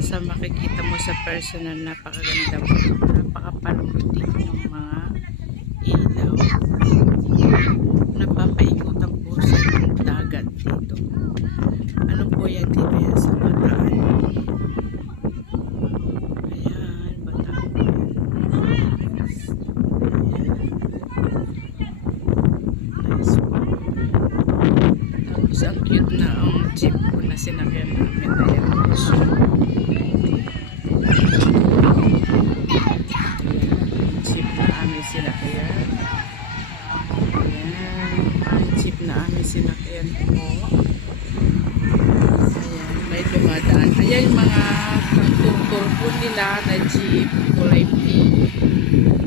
sa makikita mo sa personal, napakaganda mo, napakapaluti ng mga ilaw. Napapaikot ang puso ng dagat dito. Ano po yan dito yan sa Bataan? Ayan, Bataan po yan. Nice po. Tapos ang cute na ang jeep po na sinakyan namin. Ayan po siya. Jeep na amin sinakyan. Ayan, ang jeep na amin sinakyan po. Ayan, may dumadaan. Ayan yung mga turbo nila na jeep, kulay pink.